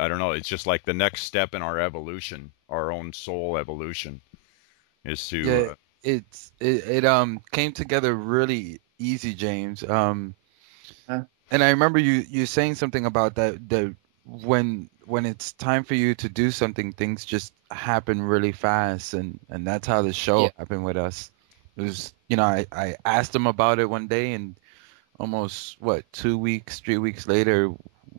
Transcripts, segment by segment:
I don't know. It's just like the next step in our evolution, our own soul evolution, is Yeah, to. it came together really easy, James. Huh? And I remember you saying something about that when it's time for you to do something, things just happen really fast, and that's how the Yeah. show happened with us. It was, I asked him about it one day, and almost what 2 weeks, 3 weeks later,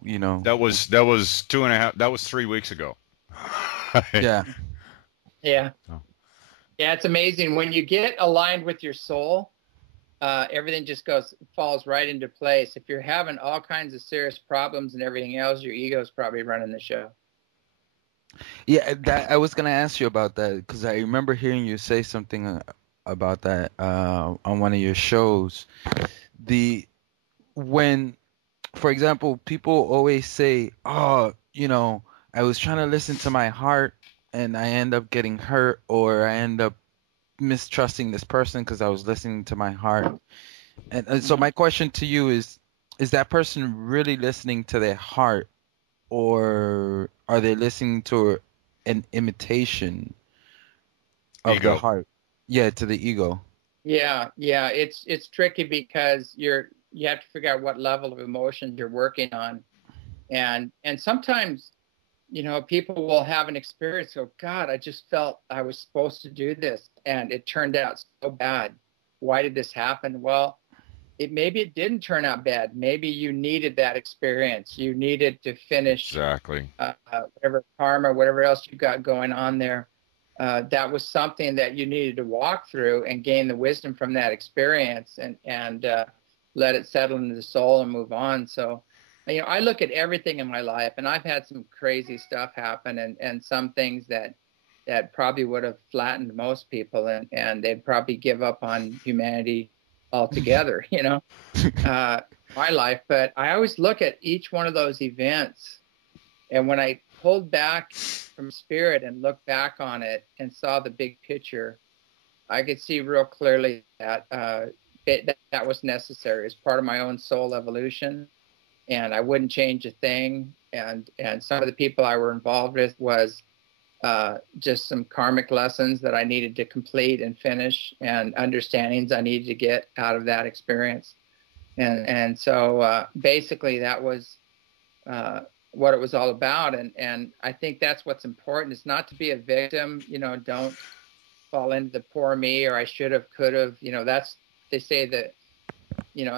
That was 2.5. That was 3 weeks ago. yeah, Yeah. Oh. Yeah, it's amazing when you get aligned with your soul. Everything just falls right into place. If you're having all kinds of serious problems and everything else, your ego's probably running the show. yeah. That I was gonna ask you about that because I remember hearing you say something about that on one of your shows. The when For example, people always say, "Oh, I was trying to listen to my heart and I end up getting hurt, or I end up mistrusting this person because I was listening to my heart." And so my question to you is that person really listening to their heart, or are they listening to an imitation of the Ego. heart? Yeah, to the ego. Yeah, it's tricky because you have to figure out what level of emotion you're working on, and sometimes people will have an experience. Oh God, I just felt I was supposed to do this, and it turned out so bad. Why did this happen? Well, maybe it didn't turn out bad. Maybe you needed that experience. You needed to finish Exactly. whatever karma, whatever else you got going on there. That was something that you needed to walk through and gain the wisdom from that experience, and let it settle into the soul and move on. So, I look at everything in my life, and I've had some crazy stuff happen, and some things that probably would have flattened most people, and they'd probably give up on humanity altogether, my life. But I always look at each one of those events, and when I pulled back from spirit and looked back on it and saw the big picture, I could see real clearly that that was necessary as part of my own soul evolution, and I wouldn't change a thing. And some of the people I were involved with was just some karmic lessons that I needed to complete and finish, and understandings I needed to get out of that experience. And so basically that was what it was all about. And I think that's what's important, is not to be a victim. Don't fall into the poor me, or I should have, could have. They say that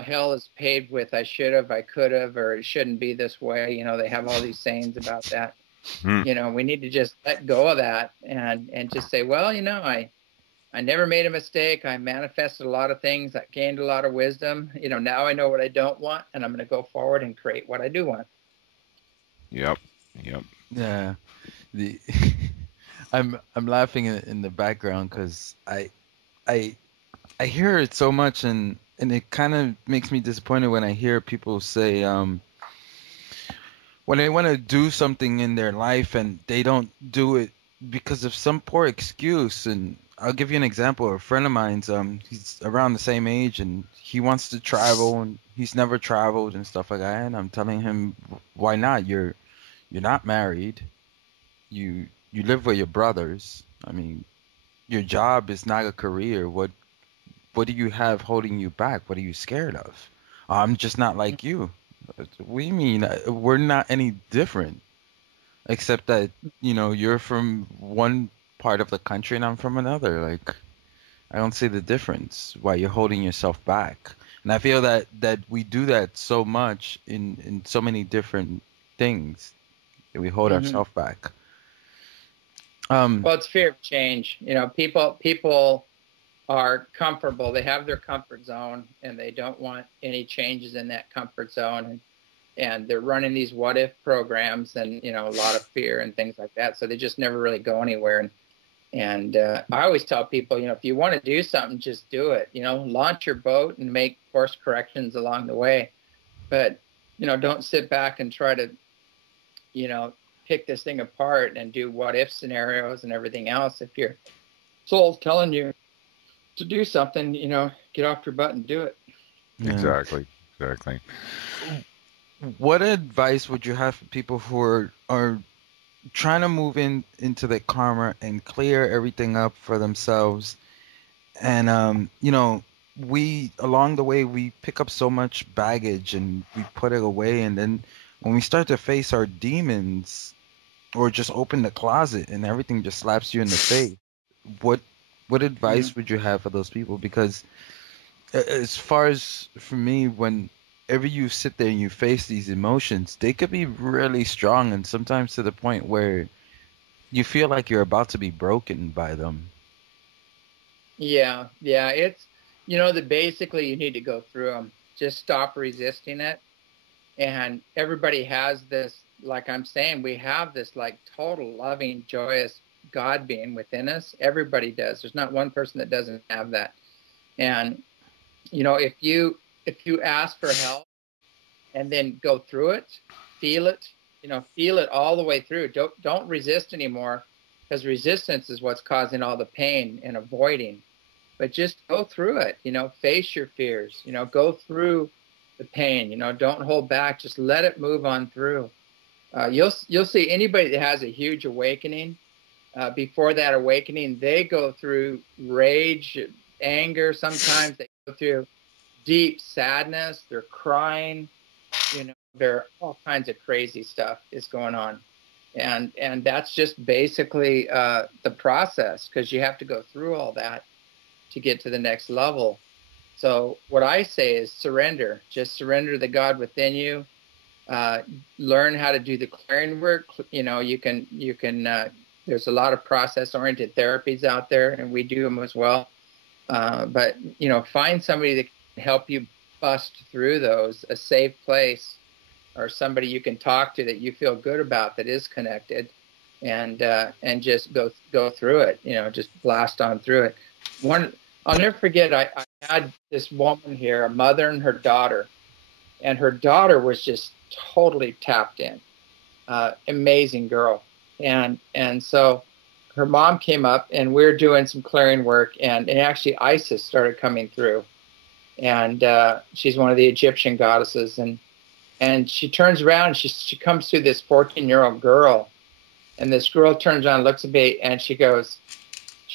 hell is paved with I should have, I could have, or it shouldn't be this way. They have all these sayings about that. We need to just let go of that and just say, well, I never made a mistake. I manifested a lot of things. I gained a lot of wisdom. Now I know what I don't want, and I'm going to go forward and create what I do want. Yep. Yeah. The I'm laughing in the background because I hear it so much, and it kind of makes me disappointed when I hear people say when they want to do something in their life and they don't do it because of some poor excuse. And I'll give you an example. A friend of mine's he's around the same age, and he wants to travel, and he's never traveled and stuff like that. And I'm telling him, why not? You're not married. You live with your brothers. I mean, your job is not a career. What do you have holding you back? What are you scared of? I'm just not like you. What do you mean? We're not any different, except that you're from one part of the country and I'm from another. Like, I don't see the difference why you're holding yourself back. And I feel that we do that so much in so many different things, that we hold ourselves back. Well, it's fear of change. People are comfortable. They have their comfort zone, and they don't want any changes in that comfort zone. And they're running these what if programs, and a lot of fear and things like that. So they just never really go anywhere. And I always tell people, if you want to do something, just do it. Launch your boat and make course corrections along the way. But don't sit back and try to pick this thing apart and do what if scenarios and everything else. If your soul's telling you to do something, get off your butt and do it. Yeah. Exactly. What advice would you have for people who are trying to move into the karma and clear everything up for themselves? And we along the way we pick up so much baggage and we put it away, and then when we start to face our demons or just open the closet and everything just slaps you in the face, what advice would you have for those people? Because as far as for me, whenever you sit there and you face these emotions, they could be really strong, and sometimes to the point where you feel like you're about to be broken by them. Yeah, it's, that basically you need to go through them. Just stop resisting it. And everybody has this, like I'm saying, we have this like total loving, joyous God being within us. Everybody does. There's not one person that doesn't have that. And, if you ask for help and then go through it, feel it, feel it all the way through. Don't resist anymore, because resistance is what's causing all the pain and avoiding. But just go through it, face your fears, go through the pain, don't hold back, just let it move on through. You'll see anybody that has a huge awakening, before that awakening, they go through rage, anger, sometimes they go through deep sadness, they're crying, there all kinds of crazy stuff is going on. And that's just basically the process, because you have to go through all that to get to the next level. So what I say is surrender. Just surrender to the God within you. Learn how to do the clearing work. You can. There's a lot of process-oriented therapies out there, and we do them as well. But find somebody that can help you bust through those. A safe place, or somebody you can talk to that you feel good about, that is connected, and just go through it. Just blast on through it. I'll never forget, I had this woman here, a mother and her daughter, and her daughter was just totally tapped in. Amazing girl. And so her mom came up, and we were doing some clearing work, and actually Isis started coming through. And she's one of the Egyptian goddesses. And she turns around, and she comes through this 14-year-old girl. And this girl turns around, looks at me, and she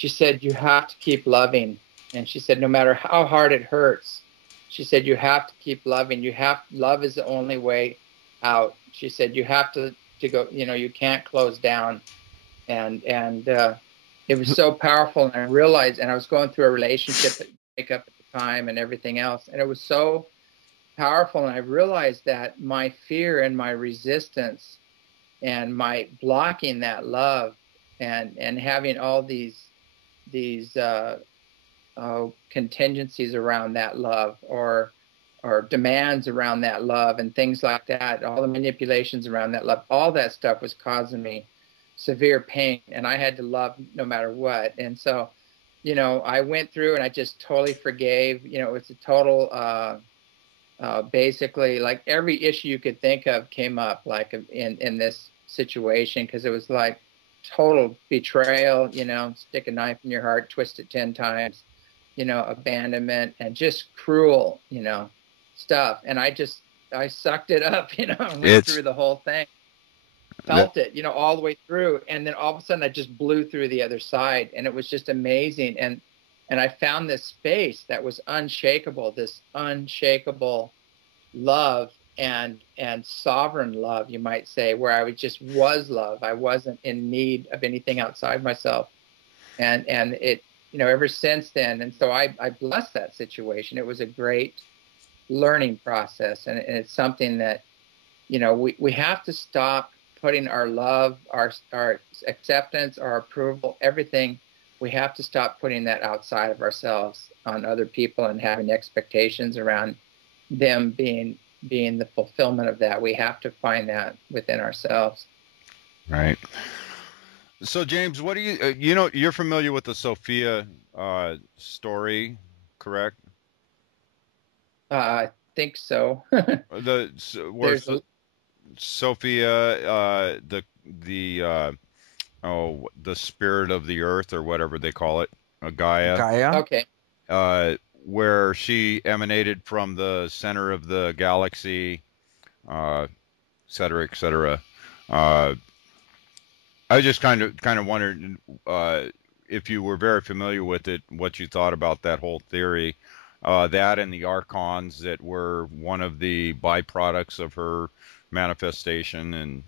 said, "You have to keep loving." And she said, "No matter how hard it hurts," she said, "you have to keep loving. Love is the only way out." She said, "You have to go, you can't close down." And it was so powerful. And I realized, and I was going through a relationship breakup at the time and everything else. And it was so powerful. And I realized that my fear and my resistance and my blocking that love and having all these contingencies around that love, or demands around that love, and things like that, all the manipulations around that love, all that stuff was causing me severe pain, and I had to love no matter what. And so, I went through and I just totally forgave. It was a total, basically, like every issue you could think of came up, like in this situation, because it was like total betrayal, stick a knife in your heart, twist it 10 times, abandonment, and just cruel, stuff. And I sucked it up, and went through the whole thing, felt it, all the way through. And then all of a sudden I just blew through the other side, and it was just amazing. And I found this space that was unshakable, this unshakable love and sovereign love, you might say, where I was love. I wasn't in need of anything outside myself. And it, ever since then. And so I blessed that situation. It was a great learning process. And it's something that, we have to stop putting our love, our acceptance, our approval, everything. We have to stop putting that outside of ourselves on other people and having expectations around them being the fulfillment of that. We have to find that within ourselves. Right. So James, what do you, you're familiar with the Sophia story, correct? I think so. Sophia, the spirit of the earth, or whatever they call it, Gaia. Okay. Where she emanated from the center of the galaxy, et cetera, et cetera. I just kind of wondered if you were very familiar with it, what you thought about that whole theory, that and the archons that were one of the byproducts of her manifestation.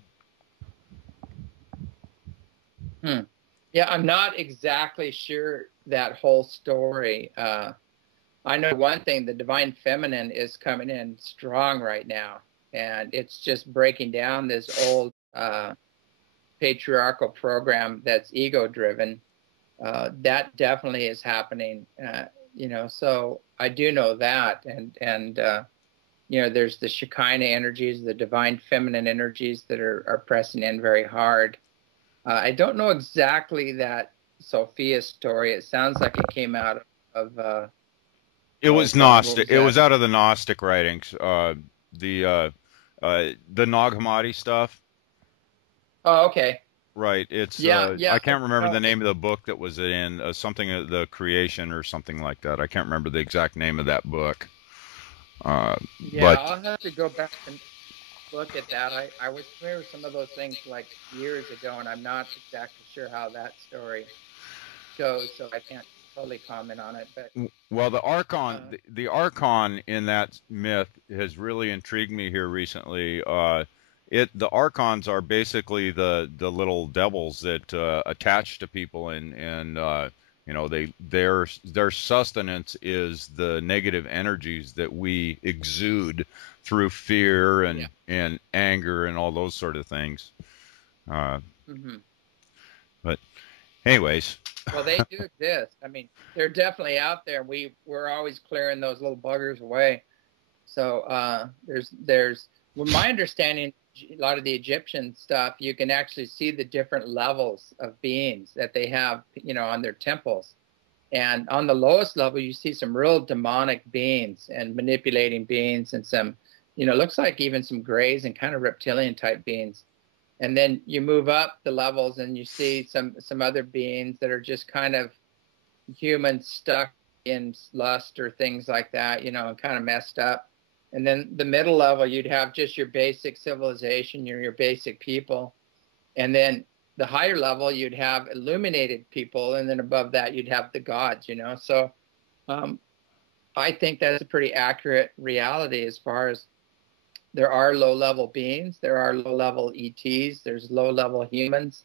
And Yeah, I'm not exactly sure that whole story. I know one thing, the divine feminine is coming in strong right now, and it's just breaking down this old patriarchal program that's ego driven. That definitely is happening, so I do know that. And there's the Shekinah energies, the divine feminine energies that are pressing in very hard. I don't know exactly that Sophia story. It sounds like it came out of it was Gnostic. It was out of the Gnostic writings. The Nag Hammadi stuff. Oh, okay. Right. It's yeah. I can't remember the name of the book that was in something of the creation or something like that. I can't remember the exact name of that book. But I'll have to go back and look at that. I was familiar with some of those things like years ago, and I'm not exactly sure how that story goes, so I can't totally comment on it. But well, the archon in that myth has really intrigued me here recently. The archons are basically the little devils that attach to people, and their sustenance is the negative energies that we exude through fear and anger and all those sort of things. But anyways. Well, they do exist. I mean, they're definitely out there. We're always clearing those little buggers away. So my understanding, a lot of the Egyptian stuff, you can actually see the different levels of beings that they have, on their temples. And on the lowest level, you see some real demonic beings and manipulating beings, and some, looks like even some grays and kind of reptilian type beings. And then you move up the levels and you see some other beings that are just kind of humans stuck in lust or things like that, and kind of messed up. And then the middle level, you'd have just your basic civilization, your basic people. And then the higher level, you'd have illuminated people. And then above that, you'd have the gods, So I think that's a pretty accurate reality as far as there are low-level beings, there are low-level ETs, there's low-level humans,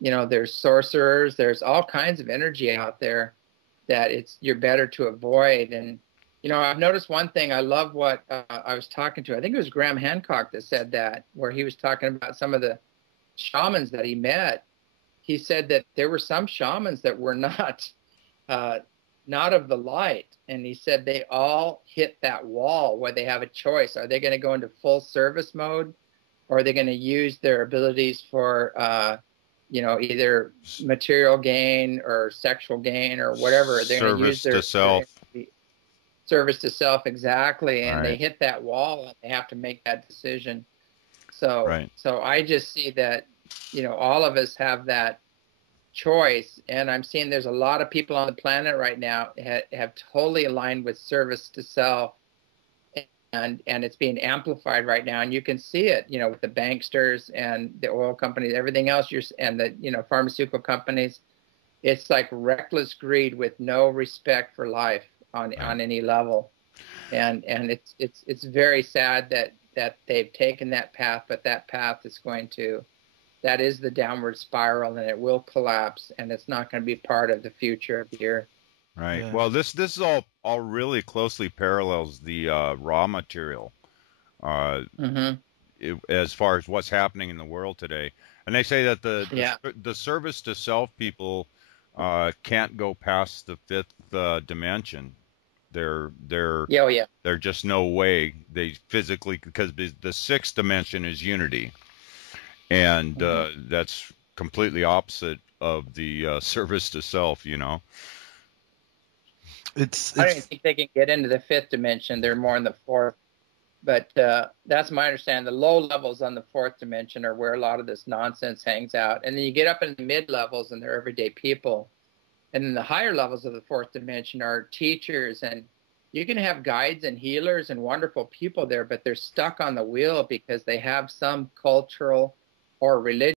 there's sorcerers, there's all kinds of energy out there that you're better to avoid. And I've noticed one thing. I love what I was talking to. I think it was Graham Hancock that said that, where he was talking about some of the shamans that he met. He said that there were some shamans that were not of the light. And he said they all hit that wall where they have a choice. Are they going to go into full service mode, or are they going to use their abilities for, either material gain or sexual gain or whatever? They're going to use their service to self, exactly. And they hit that wall and they have to make that decision. So I just see that, all of us have that choice, and I'm seeing there's a lot of people on the planet right now have totally aligned with service to self, and it's being amplified right now, and you can see it, with the banksters and the oil companies, everything else, and the pharmaceutical companies. It's like reckless greed with no respect for life on any level, and it's very sad that they've taken that path, but that path that is the downward spiral, and it will collapse, and it's not going to be part of the future of the earth. Right. Yeah. Well, this is all really closely parallels the raw material as far as what's happening in the world today. And they say that the service to self people can't go past the fifth dimension. There's just no way they physically, because the sixth dimension is unity. And that's completely opposite of the service to self, I don't think they can get into the fifth dimension. They're more in the fourth. But that's my understanding. The low levels on the fourth dimension are where a lot of this nonsense hangs out. And then you get up in the mid levels, and they're everyday people. And then the higher levels of the fourth dimension are teachers and You can have guides and healers and wonderful people there, but they're stuck on the wheel because they have some cultural or religious